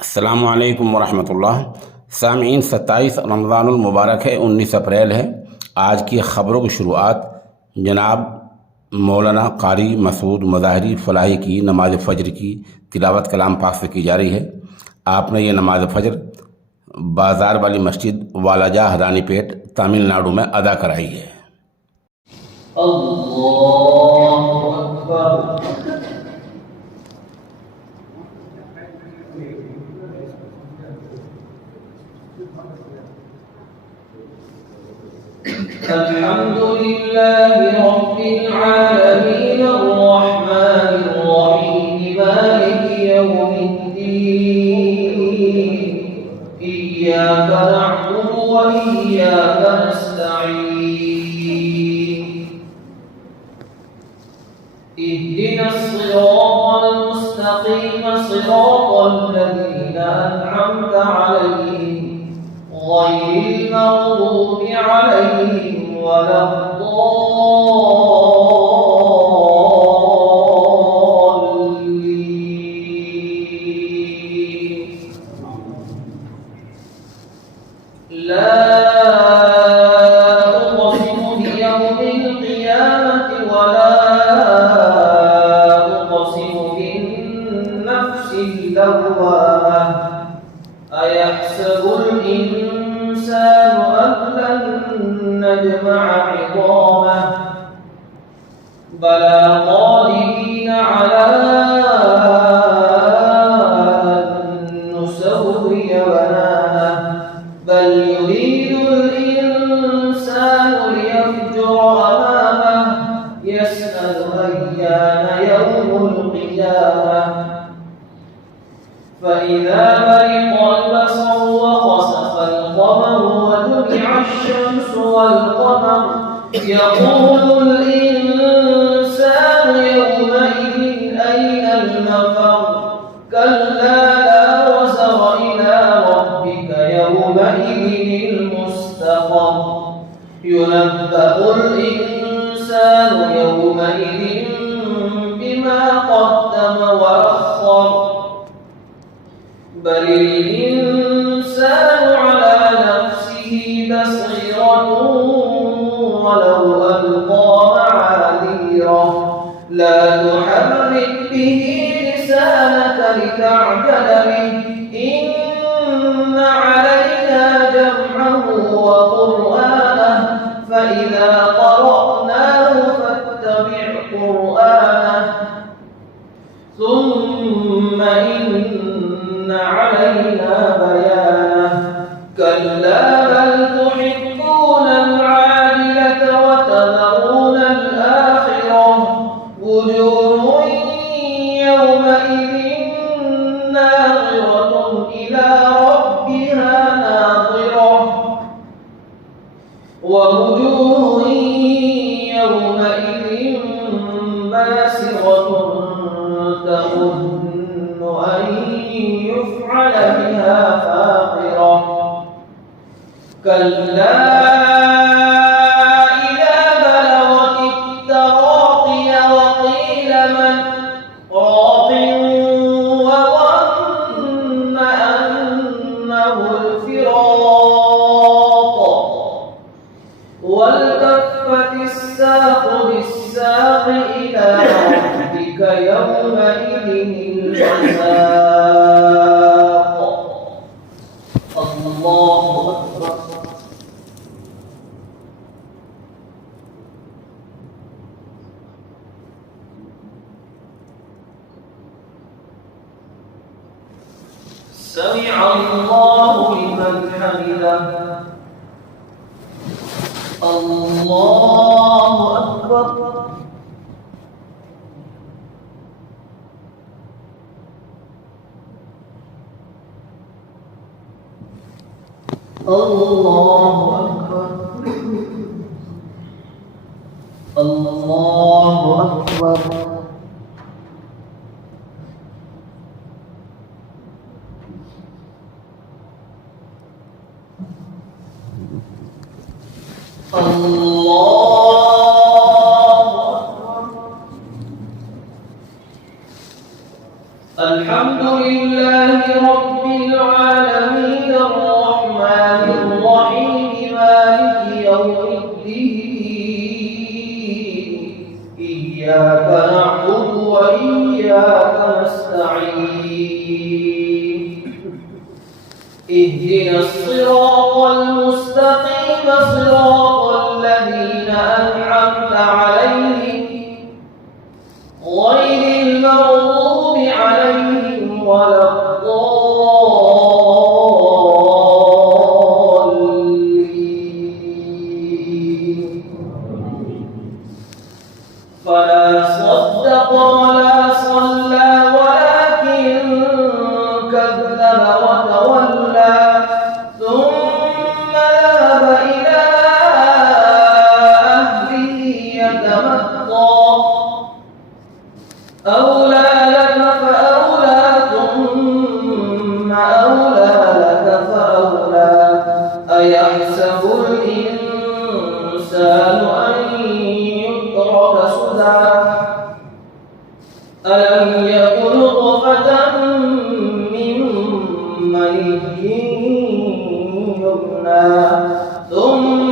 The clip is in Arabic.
अस्सलामु अलैकुम वरहमतुल्लाह। सामीन 27 रमज़ानुल मुबारक है, 19 अप्रैल है। आज की ख़बरों की शुरुआत जनाब मौलाना कारी मसूद मज़ाहरी फ़लाही की नमाज फ़जर की तिलावत कलाम पाक से की जा रही है। आपने ये नमाज फ़जर बाज़ार वाली मस्जिद वालाजाह रानीपेट तमिलनाडु में अदा कराई है। अल्लाहु अकबर। अल्हम्दुलिल्लाहि रब्बिल आलमीन अर्रहमानिर रहीम मालिकि यौमिद्दीन इय्याका नअबुदु व इय्याका नस्तईन इहदिनस सिरातल मुस्तक़ीम सिरातल लज़ीना अनअमता अलैहिम गैरिल मग़दूबि अलैहिम वलद्दाल्लीन। ला उक़सिमु बियौमिल क़ियामति वला उक़सिमु बिन्नफ्सिल लव्वामah। अयहसबुल इंसानु अल्लन नजमअ इज़ामह बला क़ादिरीन अला अन नुसव्विय बनानह बल युरीदुल इंसानु लियफ़्जुर अमामह यसअलु अय्याना यौमुल क़ियामह فإذا برق البصر وخسف القمر وجمع الشمس والقمر يقول الإنسان يومئذ أين المفر كلا لا وزر إلى ربك يومئذ المستقر ينبأ الإنسان يومئذ بما قدم وأخر بل الإنسان على نفسه بصيرة ولو ألقى معاذيره لا تحرك به لسانك لتعجل به إن علينا جمعه وقرآنه فإذا قرأناه فاتبع قرآنه ثم إن علينا بيانه كلا بل تحبون العاجلة وتذرون الآخرة وجوه يومئذ ناظرة إلى ربها ناظرة ووجوه يومئذ باسرة تظن أن يفعل بها فاقرة كلا إذا بلغت التراقي وقيل من راق وظن أنه الفراق والتفت الساق بالساق إلى ربك يومئذ المساق الله أكبر. سمع الله لمن حمده الله أكبر. الله أكبر. الله أكبر. الحمد لله رب اهدنا الصراط المستقيم صراط الذين أنعمت عليهم غير المغضوب عليهم ولا الضالين. فلا صدق ولا صلى ولكن كذب وتولى ثم ذهب إلى أهله يتمطى أولى لك فأولى ثم أولى لك فأولى أيحسب الإنسان أن يترك سدى ألم يكن نطفة من مَّنِيٍّ يمنى ثم